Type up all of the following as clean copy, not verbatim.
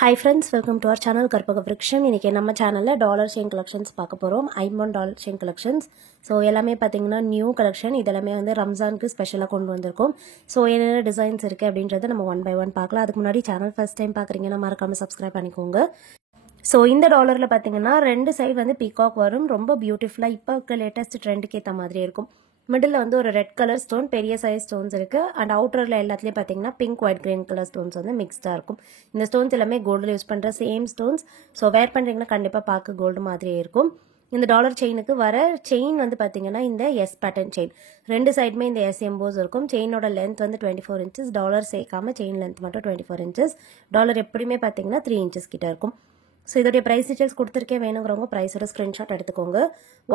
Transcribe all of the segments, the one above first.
Hi friends, welcome to our channel Karpaga Vriksham. இன்னைக்கு நம்ம சேனல்ல டாலர் செயின் கலெக்ஷன்ஸ் பார்க்க போறோம். ஐம்பன் டாலர் செயின் கலெக்ஷன்ஸ். ஸோ எல்லாமே பார்த்தீங்கன்னா நியூ கலெக்ஷன். இதெல்லாமே வந்து ரம்ஜானுக்கு ஸ்பெஷலாக கொண்டு வந்திருக்கோம். ஸோ என்னென்ன டிசைன்ஸ் இருக்குது அப்படின்றத நம்ம ஒன் பை ஒன் பார்க்கலாம். அதுக்கு முன்னாடி சேனல் ஃபர்ஸ்ட் டைம் பார்க்குறீங்கன்னா மறக்காம சப்ஸ்கிரைப் பண்ணிக்கோங்க. ஸோ இந்த டாலரில் பார்த்தீங்கன்னா ரெண்டு சைடு வந்து பீகாக் வரும். ரொம்ப பியூட்டிஃபுல்லாக இப்போ இருக்க லேட்டஸ்ட் ட்ரெண்டுக்கு ஏற்ற மாதிரி இருக்கும். மிடில் வந்து ஒரு ரெட் கலர் ஸ்டோன், பெரிய சைஸ் ஸ்டோன்ஸ் இருக்கு. அண்ட் அவுட்டரில் எல்லாத்துலேயும் பார்த்தீங்கன்னா pink white green colour stones வந்து மிக்ஸ்டாக இருக்கும். இந்த ஸ்டோன்ஸ் எல்லாமே கோல்டில் யூஸ் பண்ணுற சேம் ஸ்டோன்ஸ். ஸோ வேர் பண்ணுறீங்கன்னா கண்டிப்பாக பார்க்க கோல்டு மாதிரியே இருக்கும். இந்த டாலர் செயினுக்கு வர செயின் வந்து பார்த்தீங்கன்னா இந்த எஸ் பேட்டர்ன் செயின். ரெண்டு சைடுமே இந்த எஸ் எம்போஸ் இருக்கும். செயினோட லென்த் வந்து 24 inches. டாலர் சேர்க்காம செயின் லென்த் மட்டும் 24 inches. டாலர் எப்படியுமே பார்த்தீங்கன்னா 3 inches கிட்ட இருக்கும். ஸோ இதோடைய ப்ரைஸ் டீட்டெயில்ஸ் கொடுத்துருக்கேன். வேணுங்கிறவங்க ப்ரைஸோட ஸ்க்ரீன்ஷாட் எடுத்துக்கோங்க.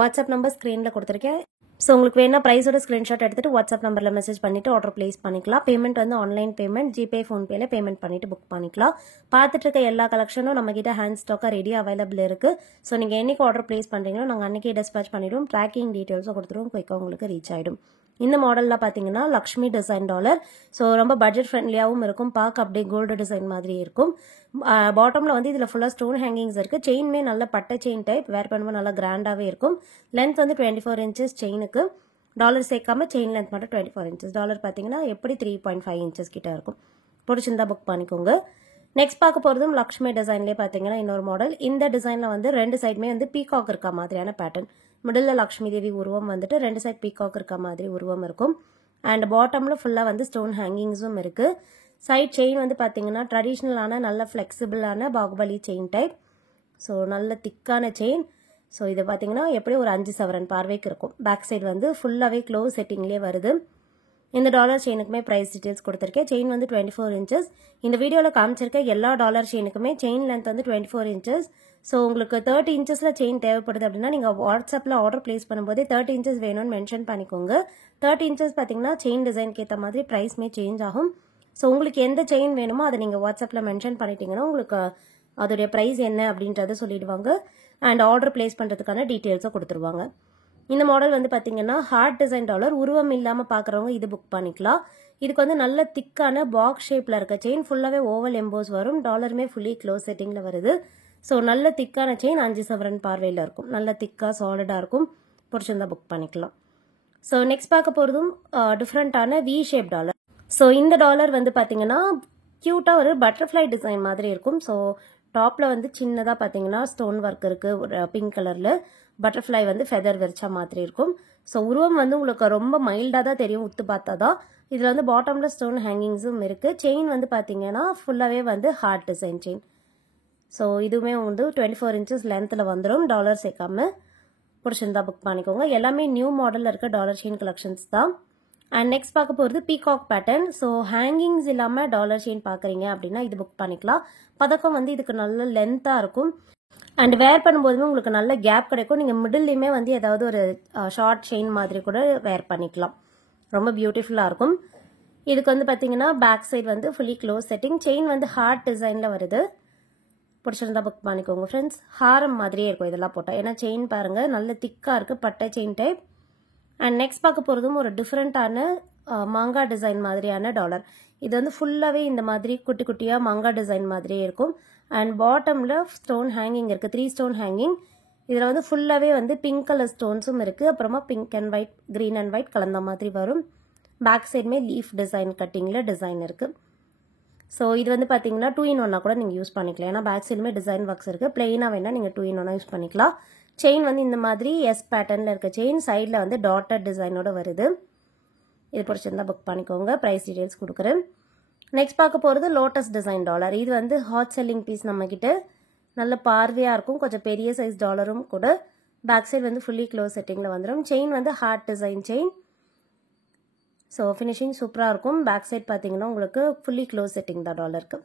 வாட்ஸ்அப் நம்பர் ஸ்க்ரீனில் கொடுத்துருக்கேன். ஸோ உங்களுக்கு வேணா ப்ரைஸோட ஸ்க்ரீன்ஷாட் எடுத்துட்டு வாட்ஸ்அப் நம்பரில் மெசேஜ் பண்ணிட்டு ஆர்டர் பிளேஸ் பண்ணிக்கலாம். பேமெண்ட் வந்து ஆன்லைன் பேமெண்ட், ஜிபே, ஃபோன்பேல பேமெண்ட் பண்ணிட்டு புக் பண்ணிக்கலாம். பார்த்துட்டு இருக்க எல்லா கலெக்ஷனும் நம்ம கிட்ட ஹேண்ட் ஸ்டாக்காக ரெடி அவைலபிள் இருக்கு. ஸோ நீங்கள் என்னைக்கு ஆர்டர் பிளேஸ் பண்ணுறீங்களோ நாங்கள் அன்னைக்கே டிஸ்பேச் பண்ணிடுவோம். ட்ராக்கிங் டீட்டெயில்ஸும் கொடுத்துருவோம். குயிக்காக உங்களுக்கு ரீச் ஆகிடும். இந்த மாடலில் பார்த்தீங்கன்னா லக்ஷ்மி டிசைன் டாலர். ஸோ ரொம்ப பட்ஜெட் ஃப்ரெண்ட்லியாகவும் இருக்கும். பார்க்க அப்படியே கோல்டு டிசைன் மாதிரி இருக்கும். பாட்டமில் வந்து இதில் ஃபுல்லாக ஸ்டோன் ஹேங்கிங்ஸ் இருக்குது. செயின்மே நல்ல பட்டை செயின் டைப். வேர் பண்ணும்போது நல்லா கிராண்டாகவே இருக்கும். லென்த் வந்து 24 inches செயினுக்கு. டாலர் சேர்க்காம செயின் லென்த் மட்டும் 24 inches. டாலர் பார்த்தீங்கன்னா எப்படி 3.5 inches கிட்ட இருக்கும். பிடிச்சிருந்தா புக் பண்ணிக்கோங்க. நெக்ஸ்ட் பார்க்க போகிறதும் லக்ஷ்மி டிசைன்லேயே பார்த்தீங்கன்னா இன்னொரு மாடல். இந்த டிசைனில் வந்து ரெண்டு சைடுமே வந்து பீகாக் இருக்க மாதிரியான பேட்டர்ன். மிடில் லக்ஷ்மி தேவி உருவம் வந்துட்டு ரெண்டு சைட் பீகாக் இருக்க மாதிரி உருவம் இருக்கும். அண்ட் பாட்டமில் ஃபுல்லாக வந்து ஸ்டோன் ஹேங்கிங்ஸும் இருக்குது. சைட் செயின் வந்து பார்த்தீங்கன்னா ட்ரெடிஷ்னலான நல்ல ஃப்ளெக்சிபிளான பாகுபலி செயின் டைப். ஸோ நல்ல திக்கான செயின். ஸோ இது பார்த்தீங்கன்னா எப்படி ஒரு 5 சவரன் பார்வைக்கு இருக்கும். பேக் சைடு வந்து ஃபுல்லாகவே க்ளோஸ் செட்டிங்லேயே வருது. இந்த டாலர் செயினுக்குமே ப்ரைஸ் டீட்டெயில்ஸ் கொடுத்துருக்கேன். செயின் வந்து 24 inches. இந்த வீடியோவில் காமிச்சிருக்க எல்லா டாலர் செயினுக்குமே செயின் லென்த் வந்து 24 inches. ஸோ உங்களுக்கு 30 inchesல செயின் தேவைப்படுது அப்படின்னா நீங்கள் வாட்ஸ்அப்பில் ஆர்டர் பிளேஸ் பண்ணும்போதே 30 inches வேணும்னு மென்ஷன் பண்ணிக்கோங்க. 30 inches பார்த்தீங்கன்னா செயின் டிசைனுக்கு ஏற்ற மாதிரி ப்ரைஸ்மே சேஞ்ச் ஆகும். ஸோ உங்களுக்கு எந்த செயின் வேணுமோ அதை நீங்கள் வாட்ஸ்அப்பில் மென்ஷன் பண்ணிட்டீங்கன்னா உங்களுக்கு அதோடைய ப்ரைஸ் என்ன அப்படின்றத சொல்லிடுவாங்க. அண்ட் ஆர்டர் பிளேஸ் பண்ணுறதுக்கான டீட்டெயில்ஸை கொடுத்துருவாங்க. இந்த மாடல் வந்து பார்த்தீங்கன்னா ஹார்ட் டிசைன் டாலர். உருவம் இல்லாமல் பார்க்குறவங்க இது புக் பண்ணிக்கலாம். இதுக்கு வந்து நல்ல திக்கான பாக்ஸ் ஷேப்பில் இருக்க செயின். ஃபுல்லாகவே ஓவல் எம்போஸ் வரும். டாலருமே ஃபுல்லி க்ளோஸ் செட்டிங்கில் வருது. ஸோ நல்ல திக்கான செயின் 5 சவரன் பார்வையில் இருக்கும். நல்ல திக்காக சாலிடாக இருக்கும். பிடிச்சிருந்தா புக் பண்ணிக்கலாம். ஸோ நெக்ஸ்ட் பார்க்க போகிறதும் டிஃப்ரெண்ட்டான வி ஷேப் டாலர். ஸோ இந்த டாலர் வந்து பார்த்தீங்கன்னா க்யூட்டாக ஒரு பட்டர்ஃப்ளை டிசைன் மாதிரி இருக்கும். ஸோ டாப்பில் வந்து சின்னதாக பார்த்தீங்கன்னா ஸ்டோன் ஒர்க் இருக்குது. ஒரு பிங்க் கலரில் பட்டர்ஃப்ளை வந்து ஃபெதர் விரிச்சா மாதிரி இருக்கும். ஸோ உருவம் வந்து உங்களுக்கு ரொம்ப மைல்டாக தான் தெரியும் உத்து பார்த்தா தான். இதில் வந்து பாட்டமில் ஸ்டோன் ஹேங்கிங்ஸும் இருக்குது. செயின் வந்து பார்த்தீங்கன்னா ஃபுல்லாகவே வந்து ஹார்ட் டிசைன் செயின். ஸோ இதுவுமே வந்து 24 inches லென்த்தில் வந்துடும். டாலர் சேர்க்காம. பிடிச்சிருந்தா புக் பண்ணிக்கோங்க. எல்லாமே நியூ மாடலில் இருக்க டாலர் செயின் கலெக்ஷன்ஸ் தான். அண்ட் நெக்ஸ்ட் பார்க்க போகிறது பீகாக் பேட்டர்ன். ஸோ ஹேங்கிங்ஸ் இல்லாமல் டாலர் செயின் பார்க்குறீங்க அப்படின்னா இது புக் பண்ணிக்கலாம். பதக்கம் வந்து இதுக்கு நல்ல லென்த்தாக இருக்கும். அண்ட் வேர் பண்ணும்போதுமே உங்களுக்கு நல்ல கேப் கிடைக்கும். நீங்கள் மிடில்லையுமே வந்து ஏதாவது ஒரு ஷார்ட் செயின் மாதிரி கூட வேர் பண்ணிக்கலாம். ரொம்ப பியூட்டிஃபுல்லாக இருக்கும். இதுக்கு வந்து பார்த்தீங்கன்னா பேக் சைடு வந்து ஃபுல்லி க்ளோஸ் செட்டிங். செயின் வந்து ஹார்ட் டிசைனில் வருது. பிடிச்சிருந்தா புக் பண்ணிக்கோங்க ஃப்ரெண்ட்ஸ். ஹாரம் மாதிரியே இருக்கும் இதெல்லாம் போட்டால். ஏன்னா செயின் பாருங்கள் நல்ல திக்காக இருக்குது. பட்டை செயின் டைப். அண்ட் நெக்ஸ்ட் பார்க்க போகிறதும் ஒரு டிஃப்ரெண்ட்டான மாங்காய் டிசைன் மாதிரியான டாலர். இது வந்து ஃபுல்லாகவே இந்த மாதிரி குட்டி குட்டியாக மாங்காய் டிசைன் மாதிரியே இருக்கும். அண்ட் பாட்டமில் ஸ்டோன் ஹேங்கிங் இருக்குது. 3 ஸ்டோன் ஹேங்கிங். இதில் வந்து ஃபுல்லாகவே வந்து பிங்க் கலர் ஸ்டோன்ஸும் இருக்குது. அப்புறமா pink and white, green and white கலந்த மாதிரி வரும். பேக் சைடுமே லீஃப் டிசைன் கட்டிங்கில் டிசைன் இருக்குது. ஸோ இது வந்து பார்த்தீங்கன்னா 2 in 1 கூட நீங்கள் யூஸ் பண்ணிக்கலாம். ஏன்னா பேக் சைடுமே டிசைன் ஒர்க்ஸ் இருக்குது. பிளெயினாக வேணால் நீங்கள் 2 in 1 யூஸ் பண்ணிக்கலாம். செயின் வந்து இந்த மாதிரி எஸ் பேட்டர்னில் இருக்க செயின். சைடில் வந்து டாட்டர் டிசைனோட வருது. இது பிடிச்சிருந்தா புக் பண்ணிக்கோங்க. ப்ரைஸ் டீட்டெயில்ஸ் கொடுக்குறேன். நெக்ஸ்ட் பார்க்க போகிறது லோட்டஸ் டிசைன் டாலர். இது வந்து ஹாட் செல்லிங் பீஸ் நம்மக்கிட்ட. நல்ல பார்வையாக இருக்கும். கொஞ்சம் பெரிய சைஸ் டாலரும் கூட. பேக் சைடு வந்து ஃபுல்லி க்ளோஸ் செட்டிங்கில் வந்துடும். செயின் வந்து heart design chain. So finishing சூப்பராக இருக்கும். பேக் சைட் பார்த்தீங்கன்னா உங்களுக்கு ஃபுல்லி க்ளோஸ் செட்டிங் தான் டாலருக்கு.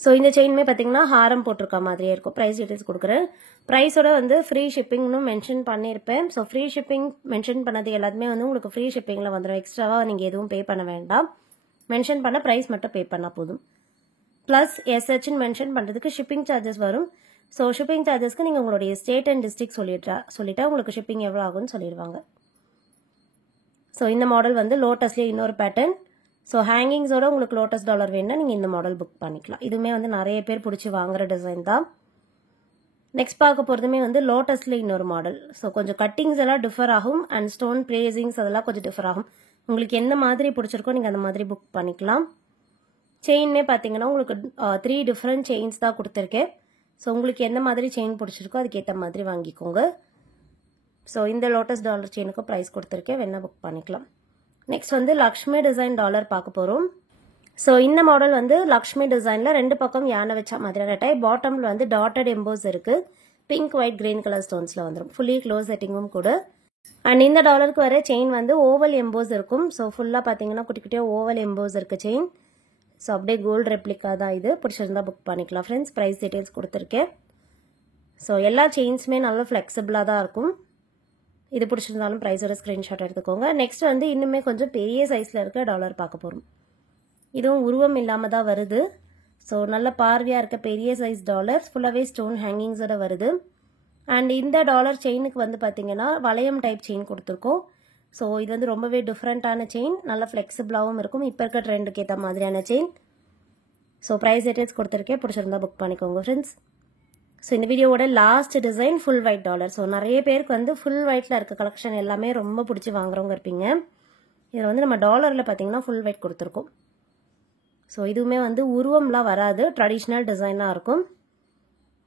ஸோ இந்த செயினுமே பார்த்தீங்கன்னா ஹாரம் போட்டிருக்க மாதிரியே இருக்கும். ப்ரைஸ் டீட்டெயில்ஸ் கொடுக்குறேன். ப்ரைஸோட வந்து ஃப்ரீ ஷிப்பிங்னு மென்ஷன் பண்ணியிருப்பேன். ஸோ ஃப்ரீ ஷிப்பிங் மென்ஷன் பண்ணது எல்லாத்துமே வந்து உங்களுக்கு ஃப்ரீ ஷிப்பிங்கில் வந்துடும். எக்ஸ்ட்ராவாக நீங்கள் எதுவும் பே பண்ண வேண்டாம். மென்ஷன் பண்ண ப்ரைஸ் மட்டும் பே பண்ணால் போதும். ப்ளஸ் எஸ்ஹெச்னு மென்ஷன் பண்ணுறதுக்கு ஷிப்பிங் சார்ஜஸ் வரும். ஸோ ஷிப்பிங் சார்ஜஸ்க்கு நீங்கள் உங்களுடைய ஸ்டேட் அண்ட் டிஸ்ட்ரிக்ட் சொல்லிட்டா உங்களுக்கு ஷிப்பிங் எவ்வளோ ஆகும்னு சொல்லிடுவாங்க. ஸோ இந்த மாடல் வந்து லோட்டஸ்லேயே இன்னொரு பேட்டர்ன். ஸோ ஹேங்கிங்ஸோட உங்களுக்கு லோட்டஸ் டாலர் வேணும்னா நீங்கள் இந்த மாடல் புக் பண்ணிக்கலாம். இதுவுமே வந்து நிறைய பேர் பிடிச்சி வாங்குற டிசைன் தான். நெக்ஸ்ட் பார்க்க போகிறதுமே வந்து லோட்டஸில் இன்னொரு மாடல். ஸோ கொஞ்சம் கட்டிங்ஸ் எல்லாம் டிஃபர் ஆகும் அண்ட் ஸ்டோன் ப்ளேசிங்ஸ் அதெல்லாம் கொஞ்சம் டிஃபர் ஆகும். உங்களுக்கு எந்த மாதிரி பிடிச்சிருக்கோ நீங்கள் அந்த மாதிரி புக் பண்ணிக்கலாம். செயின்மே பார்த்தீங்கன்னா உங்களுக்கு 3 டிஃப்ரெண்ட் செயின்ஸ் தான் கொடுத்துருக்கேன். ஸோ உங்களுக்கு எந்த மாதிரி செயின் பிடிச்சிருக்கோ அதுக்கேற்ற மாதிரி வாங்கிக்கோங்க. ஸோ இந்த லோட்டஸ் டாலர் செயினுக்கு ப்ரைஸ் கொடுத்துருக்கேன், வேணா புக் பண்ணிக்கலாம். நெக்ஸ்ட் வந்து லக்ஷ்மி டிசைன் டாலர் பார்க்க போகிறோம். ஸோ இந்த மாடல் வந்து லக்ஷ்மி டிசைனில் 2 பக்கம் யானை வச்ச மாதிரியான டைப். பாட்டமில் வந்து டாட்டட் எம்போஸ் இருக்குது. பிங்க் ஒயிட் கிரீன் கலர் ஸ்டோன்ஸில் வந்துடும். ஃபுல்லி க்ளோஸ் செட்டிங்கும் கூட. அண்ட் இந்த டாலருக்கு வர செயின் வந்து ஓவல் எம்போஸ் இருக்கும். ஸோ ஃபுல்லாக பார்த்தீங்கன்னா குட்டி குட்டியாக ஓவல் எம்போஸ் இருக்குது செயின். ஸோ அப்படியே கோல்டு ரெப்ளிகா தான் இது. பிடிச்சிருந்தா புக் பண்ணிக்கலாம் ஃப்ரெண்ட்ஸ். ப்ரைஸ் டீட்டெயில்ஸ் கொடுத்துருக்கேன். ஸோ எல்லா செயின்ஸுமே நல்லா ஃப்ளெக்சிபிளாக தான் இருக்கும். இது பிடிச்சிருந்தாலும் ப்ரைஸோட ஸ்க்ரீன்ஷாட் எடுத்துக்கோங்க. நெக்ஸ்ட் வந்து இன்னுமே கொஞ்சம் பெரிய சைஸில் இருக்க டாலர் பார்க்க போகிறோம். இதுவும் உருவம் இல்லாமல் தான் வருது. ஸோ நல்ல பார்வையாக இருக்க பெரிய சைஸ் டாலர் ஃபுல்லாகவே ஸ்டோன் ஹேங்கிங்ஸோட வருது. அண்ட் இந்த டாலர் செயினுக்கு வந்து பார்த்தீங்கன்னா வளையம் டைப் செயின் கொடுத்துருக்கோம். ஸோ இது வந்து ரொம்பவே டிஃப்ரெண்ட்டான செயின், நல்லா ஃப்ளெக்சிபிளாகவும் இருக்கும். இப்போ இருக்க ட்ரெண்டுக்கு ஏற்ற மாதிரியான செயின். ஸோ ப்ரைஸ் டீட்டெயில்ஸ் கொடுத்துருக்கேன், பிடிச்சிருந்தா புக் பண்ணிக்கோங்க ஃப்ரெண்ட்ஸ். ஸோ இந்த வீடியோவோட last design full white dollar. So நிறைய பேருக்கு வந்து ஃபுல் ஒயிட்டில் இருக்க கலெக்ஷன் எல்லாமே ரொம்ப பிடிச்சி வாங்குறவங்க இருப்பீங்க. இதில் வந்து நம்ம டாலரில் பார்த்தீங்கன்னா ஃபுல் ஒயிட் கொடுத்துருக்கோம். ஸோ இதுவுமே வந்து உருவம்லாம் வராது, ட்ரெடிஷ்னல் டிசைனாக இருக்கும்.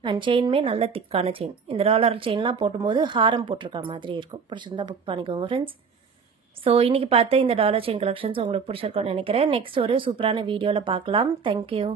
அண்ட் செயின்மே நல்ல திக்கான செயின். இந்த டாலர் செயின்லாம் போட்டும்போது ஹாரம் போட்டிருக்க மாதிரி இருக்கும். பிடிச்சிருந்தா புக் பண்ணிக்கோங்க ஃப்ரெண்ட்ஸ். ஸோ இன்றைக்கி பார்த்த இந்த டாலர் செயின் கலெக்ஷன்ஸ் உங்களுக்கு பிடிச்சிருக்கோன்னு நினைக்கிறேன். நெக்ஸ்ட் ஒரு சூப்பரான வீடியோவில் பார்க்கலாம். தேங்க்யூ.